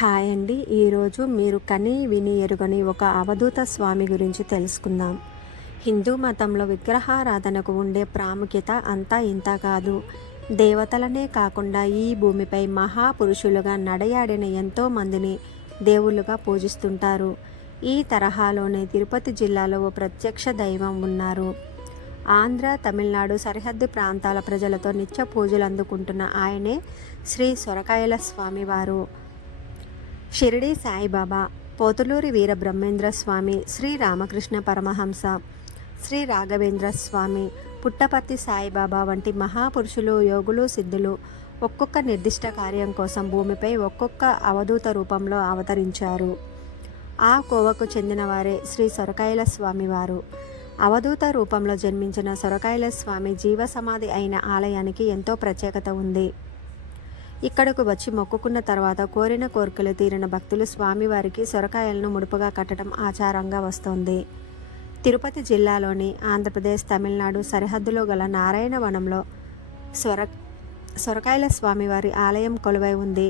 Hi అండి. ఈరోజు మీరు కని విని ఎరుగని ఒక అవధూత స్వామి గురించి తెలుసుకుందాం. హిందూ మతంలో విగ్రహారాధనకు ఉండే ప్రాముఖ్యత అంతా ఇంత కాదు. దేవతలనే కాకుండా ఈ భూమిపై మహాపురుషులుగా నడయాడిన ఎంతో మందిని దేవుళ్ళుగా పూజిస్తుంటారు. ఈ తరహాలోనే తిరుపతి జిల్లాలో ఓ ప్రత్యక్ష దైవం ఉన్నారు. ఆంధ్ర, తమిళనాడు సరిహద్దు ప్రాంతాల ప్రజలతో నిత్య పూజలు అందుకుంటున్న ఆయనే శ్రీ సొరకాయల స్వామివారు. షిరిడి సాయిబాబా, పోతులూరి వీరబ్రహ్మేంద్ర స్వామి, శ్రీ రామకృష్ణ పరమహంస, శ్రీ రాఘవేంద్ర స్వామి, పుట్టపర్తి సాయిబాబా వంటి మహాపురుషులు, యోగులు, సిద్ధులు ఒక్కొక్క నిర్దిష్ట కార్యం కోసం భూమిపై ఒక్కొక్క అవధూత రూపంలో అవతరించారు. ఆ కోవకు చెందినవారే శ్రీ సొరకాయల స్వామివారు. అవధూత రూపంలో జన్మించిన సొరకాయల స్వామి జీవ సమాధి అయిన ఆలయానికి ఎంతో ప్రత్యేకత ఉంది. ఇక్కడకు వచ్చి మొక్కుకున్న తర్వాత కోరిన కోరికలు తీరిన భక్తులు స్వామివారికి సొరకాయలను ముడుపుగా కట్టడం ఆచారంగా వస్తోంది. తిరుపతి జిల్లాలోని ఆంధ్రప్రదేశ్, తమిళనాడు సరిహద్దులో గల నారాయణవనంలో సొరకాయల స్వామివారి ఆలయం కొలువై ఉంది.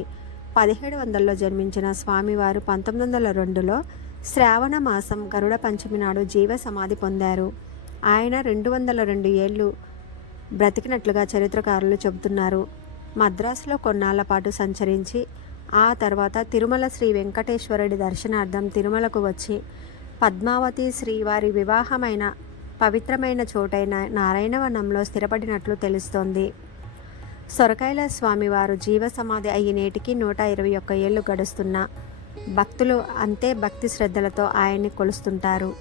1700లో జన్మించిన స్వామివారు 1902లో శ్రావణ మాసం గరుడ పంచమి నాడు జీవ సమాధి పొందారు. ఆయన 202 ఏళ్ళు బ్రతికినట్లుగా చరిత్రకారులు చెబుతున్నారు. మద్రాసులో కొన్నాళ్ల పాటు సంచరించి ఆ తర్వాత తిరుమల శ్రీ వెంకటేశ్వరుడి దర్శనార్థం తిరుమలకు వచ్చి పద్మావతి శ్రీవారి వివాహమైన పవిత్రమైన చోటైన నారాయణవనంలో స్థిరపడినట్లు తెలుస్తోంది. సొరకాయల స్వామివారు జీవ సమాధి అయ్యి నేటికి 121 ఏళ్ళు గడుస్తున్న భక్తులు అంతే భక్తి శ్రద్ధలతో ఆయన్ని కొలుస్తుంటారు.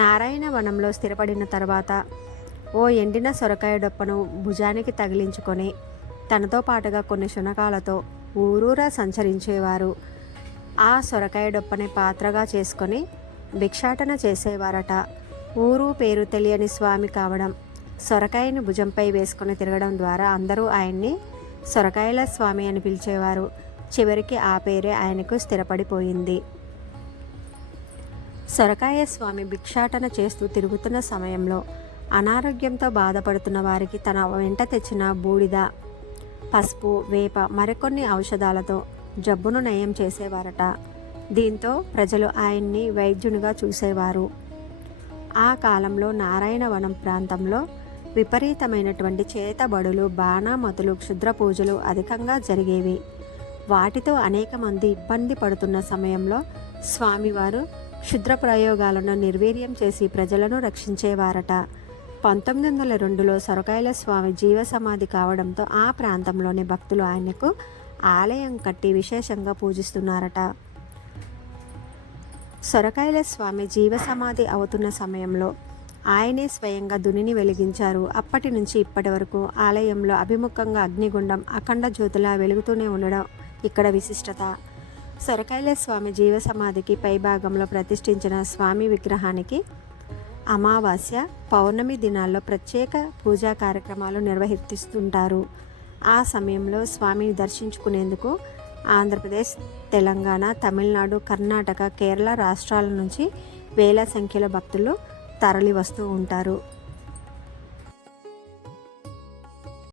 నారాయణవనంలో స్థిరపడిన తర్వాత ఓ ఎండిన సొరకాయ డొప్పను భుజానికి తగిలించుకొని తనతో పాటుగా కొన్ని శునకాలతో ఊరూరా సంచరించేవారు. ఆ సొరకాయ డొప్పని పాత్రగా చేసుకొని భిక్షాటన చేసేవారట. ఊరు పేరు తెలియని స్వామి కావడం, సొరకాయని భుజంపై వేసుకొని తిరగడం ద్వారా అందరూ ఆయన్ని సొరకాయల స్వామి అని పిలిచేవారు. చివరికి ఆ పేరే ఆయనకు స్థిరపడిపోయింది. సొరకాయ స్వామి భిక్షాటన చేస్తూ తిరుగుతున్న సమయంలో అనారోగ్యంతో బాధపడుతున్న వారికి తన వెంట తెచ్చిన బూడిద, పసుపు, వేప మరికొన్ని ఔషధాలతో జబ్బును నయం చేసేవారట. దీంతో ప్రజలు ఆయన్ని వైద్యునిగా చూసేవారు. ఆ కాలంలో నారాయణవనం ప్రాంతంలో విపరీతమైనటువంటి చేతబడులు, బాణామతులు, క్షుద్ర పూజలు అధికంగా జరిగేవి. వాటితో అనేక మంది ఇబ్బంది పడుతున్న సమయంలో స్వామివారు క్షుద్ర ప్రయోగాలను నిర్వీర్యం చేసి ప్రజలను రక్షించేవారట. 1902లో సొరకాయల స్వామి జీవ సమాధి కావడంతో ఆ ప్రాంతంలోని భక్తులు ఆయనకు ఆలయం కట్టి విశేషంగా పూజిస్తున్నారట. సొరకాయల స్వామి జీవ సమాధి అవుతున్న సమయంలో ఆయనే స్వయంగా దునిని వెలిగించారు. అప్పటి నుంచి ఇప్పటి వరకు ఆలయంలో అభిముఖంగా అగ్నిగుండం అఖండ జ్యోతిలా వెలుగుతూనే ఉండడం ఇక్కడ విశిష్టత. సొరకాయల స్వామి జీవ సమాధికి పైభాగంలో ప్రతిష్ఠించిన స్వామి విగ్రహానికి అమావాస్య, పౌర్ణమి దినాల్లో ప్రత్యేక పూజా కార్యక్రమాలు నిర్వహిస్తుంటారు. ఆ సమయంలో స్వామిని దర్శించుకునేందుకు ఆంధ్రప్రదేశ్, తెలంగాణ, తమిళనాడు, కర్ణాటక, కేరళ రాష్ట్రాల నుంచి వేల సంఖ్యలో భక్తులు తరలి వస్తూ ఉంటారు.